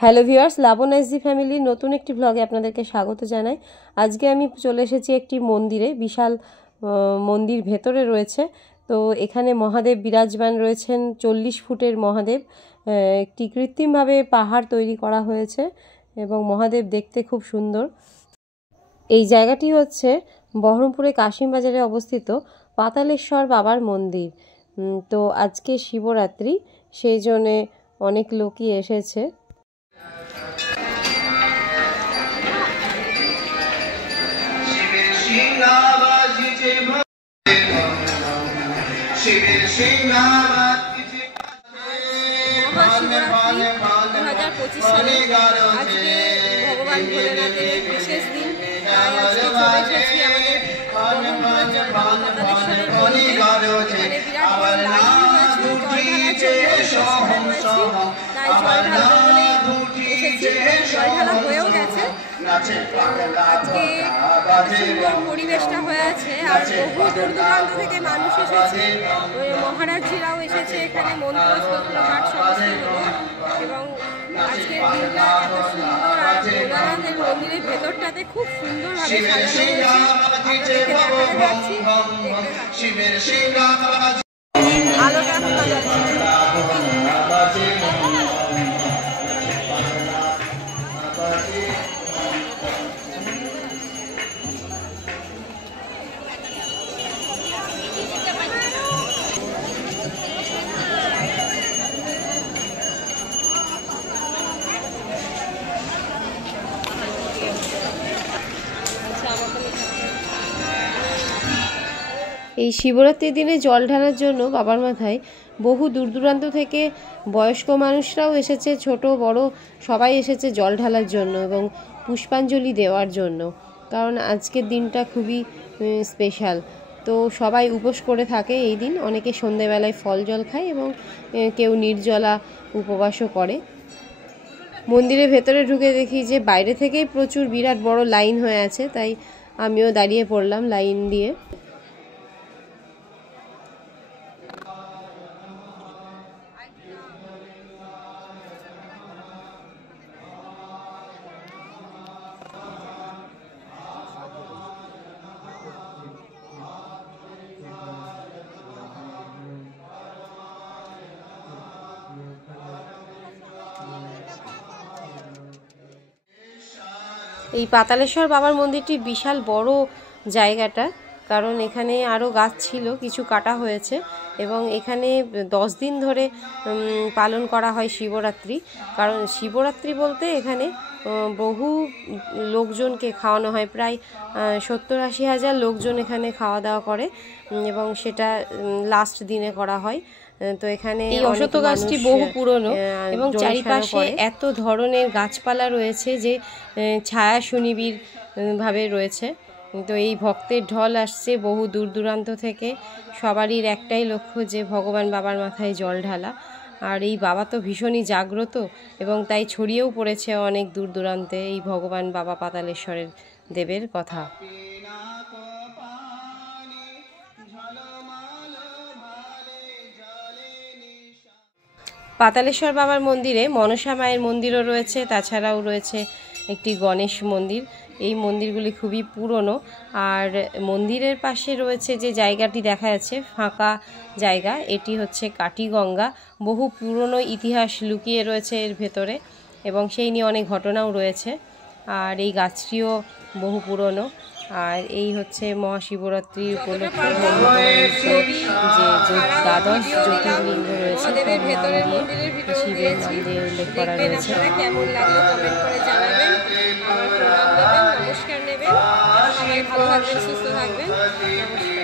Hello viewers, লাবণ SG ফ্যামিলির নতুন একটি ব্লগে আপনাদেরকে স্বাগত জানাই। আজকে আমি চলে এসেছি একটি মন্দিরে, বিশাল মন্দির ভেতরে রয়েছে। তো এখানে মহাদেব বিরাজমান রয়েছেন, 40 ফুটের মহাদেব। একটি কৃত্রিমভাবে পাহাড় তৈরি করা হয়েছে এবং মহাদেব দেখতে খুব সুন্দর। এই জায়গাটি হচ্ছে বহরমপুরে কাশিমবাজারে অবস্থিত পাতালেশ্বর বাবার মন্দির। তো আজকে শিবরাত্রি, সেই জন্যে অনেক লোকই এসেছে। মহাশিবরাত্রি 2025 সালে আজকে ভগবান ভোলেনাথের বিশেষ দিন। আজকে চলে এসেছি আমাদের বহরমপুরের পাতালেশ্বরের মন্দিরে। এখানে বিরাট বড় লাইন হয়েছে জল ঢালার জন্য, তাই জল ঢালবো বলে এসেছি। জল ঢালা হয়েও গেছে। আজকে সুন্দর পরিবেশটা হয়ে আছে, আর বহু দূর দূরান্ত থেকে মানুষ এসেছে। মহারাজজিরাও এসেছে এখানে, মন্ত্রস্তোত্র পাঠ সমস্ত হলো। এবং আজকের দিনটা এত সুন্দর, আর ভোলানাথের মন্দিরের ভেতরটাতে খুব সুন্দরভাবে সাজানো হয়েছে। আপনাদেরকে দেখাতে যাচ্ছি, আলোটা এখন বাজাচ্ছে। এই শিবরাত্রির দিনে জল ঢালার জন্য বাবার মাথায় বহু দূর দূরান্ত থেকে বয়স্ক মানুষরাও এসেছে, ছোট বড় সবাই এসেছে জল ঢালার জন্য এবং পুষ্পাঞ্জলি দেওয়ার জন্য। কারণ আজকের দিনটা খুবই স্পেশাল। তো সবাই উপোস করে থাকে এই দিন। অনেকে সন্ধেবেলায় ফল জল খায় এবং কেউ নির্জলা উপবাসও করে। মন্দিরের ভেতরে ঢুকে দেখি যে বাইরে থেকেই প্রচুর বিরাট বড় লাইন হয়ে আছে, তাই আমিও দাঁড়িয়ে পড়লাম লাইন দিয়ে। এই পাতালেশ্বর বাবার মন্দিরটির বিশাল বড় জায়গাটা, কারণ এখানে আরও গাছ ছিল, কিছু কাটা হয়েছে এবং এখানে 10 দিন ধরে পালন করা হয় শিবরাত্রি। কারণ শিবরাত্রি বলতে এখানে বহু লোকজনকে খাওয়ানো হয়, প্রায় 70-80 হাজার লোকজন এখানে খাওয়া দাওয়া করে এবং সেটা লাস্ট দিনে করা হয়। তো এখানে এই অশ্বত্থ গাছটি বহু পুরনো এবং চারিপাশে এত ধরনের গাছপালা রয়েছে যে ছায়া সুনিবিড় ভাবে রয়েছে। তো এই ভক্তের ঢল আসছে বহু দূর দূরান্ত থেকে। সবারই একটাই লক্ষ্য যে ভগবান বাবার মাথায় জল ঢালা। আর এই বাবা তো ভীষণই জাগ্রত এবং তাই ছড়িয়েও পড়েছে অনেক দূর দূরান্তে এই ভগবান বাবা পাতালেশ্বরের দেবের কথা। পাতালেশ্বর বাবার মন্দিরে মনসা মায়ের মন্দিরও রয়েছে, তাছাড়াও রয়েছে একটি গণেশ মন্দির। এই মন্দিরগুলি খুবই পুরনো। আর মন্দিরের পাশে রয়েছে যে জায়গাটি দেখা যাচ্ছে ফাঁকা জায়গা, এটি হচ্ছে কাটিগঙ্গা। বহু পুরনো ইতিহাস লুকিয়ে রয়েছে এর ভেতরে এবং সেই নিয়ে অনেক ঘটনাও রয়েছে। আর এই গাছটিও বহু পুরনো। আর এই হচ্ছে মহাশিবরাত্রির উপলক্ষে যে দ্বাদশ জ্যোতির্লিঙ্গ রয়েছে শিবের নাম দিয়ে উল্লেখ করা রয়েছে। কেমন লাগলো কমেন্ট করে জানাবেন, আমার প্রণাম নেবেন, নমস্কার নেবেন। সবাই ভালো থাকবেন, সুস্থ থাকবেন। নমস্কার।